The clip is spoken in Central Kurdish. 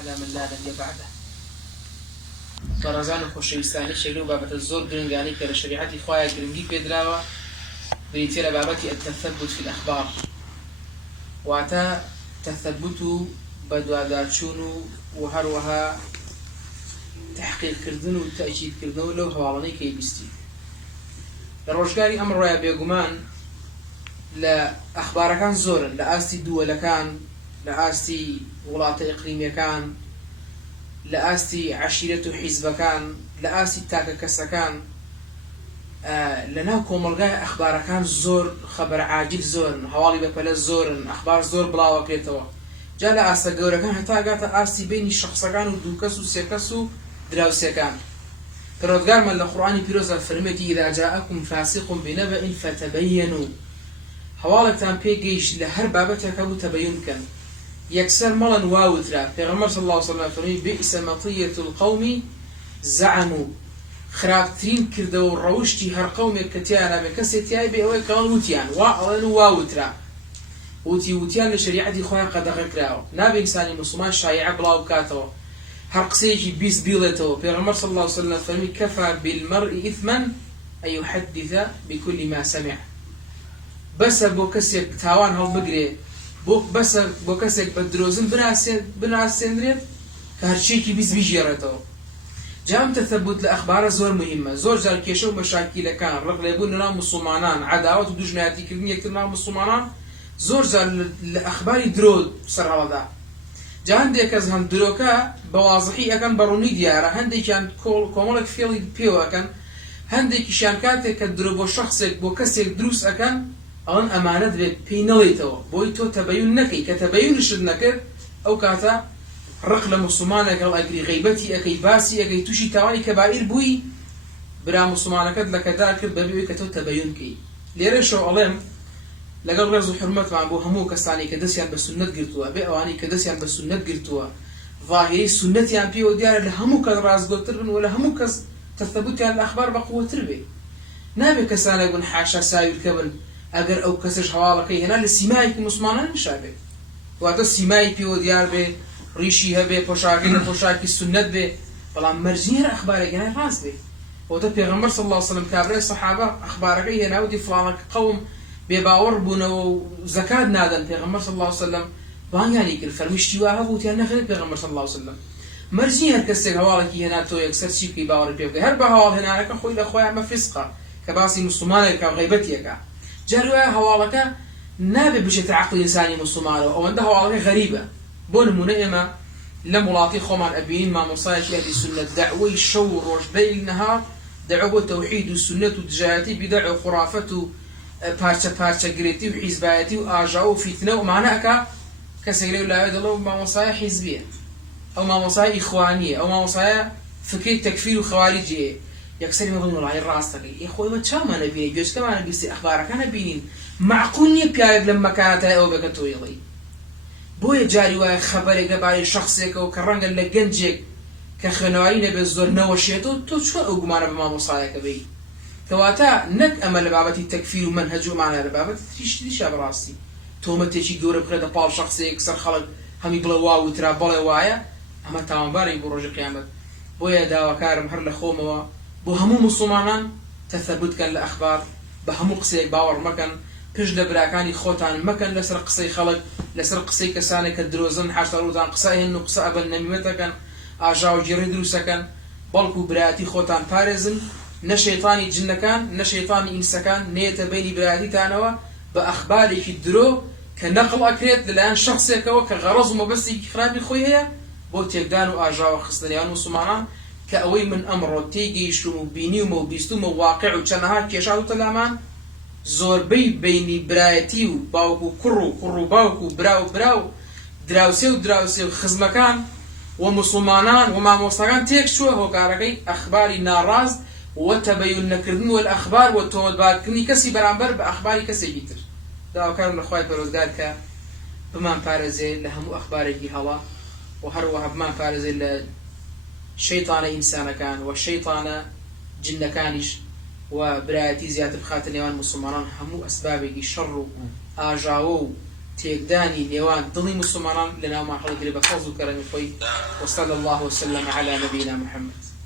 على من لا نبي بعده. فرزان خوشویستانی شکل و بابت زور گرنگانی که شریعتی خواه گرنگی پیدراوه بريتير بابتي التثبت في الأخبار واتا تثبت بدوادارشون وهروها تحقيق كردن وتأكيد كردن لو هوالاني كي بيستي الرجالي أمر رأي بيقومان لا أخبار كان زورا لا أستي دولة كان لا أستي ولاة إقليمية كان لا أستي عشيرة حزب كان لا أستي تاكا كسا كان لنا كوملغا أخبار كان زور خبر عاجل زور هوالي بپلا زور أخبار زور بلا وكريتوا جاء لا أستا قورا كان حتى قاتا أستي بين الشخص كان ودوكسو سيكسو دراوسي كان فرودقار من القرآن بيروز الفرمتي إذا جاءكم فاسق بنبأ فتبينوا هوالك تان بيجيش لهر بابتك أبو تبين كان يكسر ملا واوترا پیغمبر صلى الله عليه وسلم فرمي بئس مطية القوم زعموا خرابترين كردو روشتي هر قوم كتيانا بكسيتياي بأوي كان وتيان واوترا وتيان لشريعتي خويا قد غكراو نابي إنساني مسلمان شايع بلاو كاتو هر قسيجي بيس بيلتو پیغمبر صلى الله عليه وسلم فرمي كفى بالمرء إثما أن يحدث بكل ما سمع بس بوكسيك تاوان هل بقري بس بوكسيك بدروزن بناسندريت كهرشيكي بيس بيجيرتو جام تثبت الأخبار زور مهمة زور جار كيشو مشاكل كان رغلبون نام مسلمانان عداوات ودجناتي كردني يكتر نام مسلمانان زور جار الأخبار درود بسر هذا جاندي كز هم دروكا بواضحية كان بروني ديارة هندي كان كوملك فيلي بيو أكن هندي كشان كاتك كدروب وشخصك بوكسك دروس أكن أن أمانة بيناليتو بويتو تبين نكي كتبين شد نكر أو كاتا رقل مسلمانك الله أجري غيبتي أكي باسي أكي توشي تواني كبائر بوي برا مسلمانك لك ذاكر ببيوي كتو تبين كي ليرة شو علم لقل رزو حرمت مع أبو همو كستاني كدسيان بالسنة قرتوا بأواني كدسيان بالسنة قرتوا ظاهري السنة يعني بيو ديار لهمو كذ راز قلتربن ولا همو كذ تثبت يعني الأخبار بقوة تربي نابي كسانة يقول حاشا ساير كبل أجر أو كسر حوالك هنا للسماعي كمسلمان مشابه وهذا السماعي بيو ديار به ريشي هبه پوشاکی سنت به بلا مرجين أخبار يعني راس به وده پیغمبر صلى الله عليه وسلم كابره الصحابة أخبارك هنا ودي فلانك قوم بباور بنا وزكاة نادن پیغمبر صلى الله عليه وسلم بان يعني كل فرمشتي واه بوتي أنا خلي پیغمبر صلى الله عليه وسلم مرجين هالكسر هوالك هنا تو يكسر شيء كي باور بيبقى هرب هوال هنا لك خوي لأخويا ما فسقة كباسي مسلمان كغيبتيك جروا هوالك نابي بشيء عقل إنساني مسلمان أو عنده هوالك غريبة بون منئمة لملاطي خمان أبين ما مصايش أهل السنة دعوة الشو روش بين النهار دعوة توحيد السنة ودجاتي بدعوة خرافته بارشة قريتي وحزباتي وآجاو فتنة ومعناك كسيري ولا يد الله ما مصايا حزبية أو ما مصايا إخوانية أو ما مصايا فكرة تكفير وخوارجية يكسر ما بين الله الراس تقي يا أخوي ما تشام أنا بيني جوز كمان أنا بيستي أخبارك أنا بينين معقولني بيعرف لما كانت أو بكتو يلي بويا جاري ويا خبرك بعد شخصك وكرنج لجنجك كخنوعين بالزور نوشيتو تشو أقمانا بما مصايك بي كواتا نك أمل بابتي التكفير ومنهجه معنا لبابت تيش براسي تومتي شي دور بخير دبال شخصك سر خلق همي بلا واو ترى بلا وايا أما تمام باري بروج قيامت بويا داوا كارم هر لخوموا بو همو مسلمانان تثبت كان الأخبار بهمو قصيك باور مكان پشت براكاني خوتان مكان لسر قصي خلق لسر قصي كساني كدروزن حشروزان قصاهن وقصا أبل نميمتكن آجاو جيري دروسكن بلكو براتي خوتان بارزن نشيطاني جنكان نشيطاني إنسكان نيت بيني براتي تانوا بأخباري كدرو كنقل أكريت للآن شخصيك وكغرز ومبسي خرابي خويها بو تيقدانو آجاو خصدنيان وصمانان كأوي من أمر تيجي شلو بيني وموبيستو مواقع وشنها كيشاو تلامان زوربي بيني برايتي وباوكو كرو باوكو براو دراوسي خزمكان ومسلمانان وما موصلان تيكشو هو كاركي أخباري ناراز وتبين نكردن والأخبار والتومد باركني كسي برانبر بأخباري كسي جيتر داو كانوا الأخوات بروزدار كا بمان فارزي لهم أخباري هوا وهروها بمان فارزي لشيطان إنسان كان والشيطان جن كانش وبرايتي زيادة بخاطر نيوان مسلمان همو أسبابي شر آجاو تێکدانی نێوان دڵی مسلمانان لەناومان هەڵگرێ بە فەزڵ و کەرەمی خۆی. وصلى الله وسلم على نبينا محمد.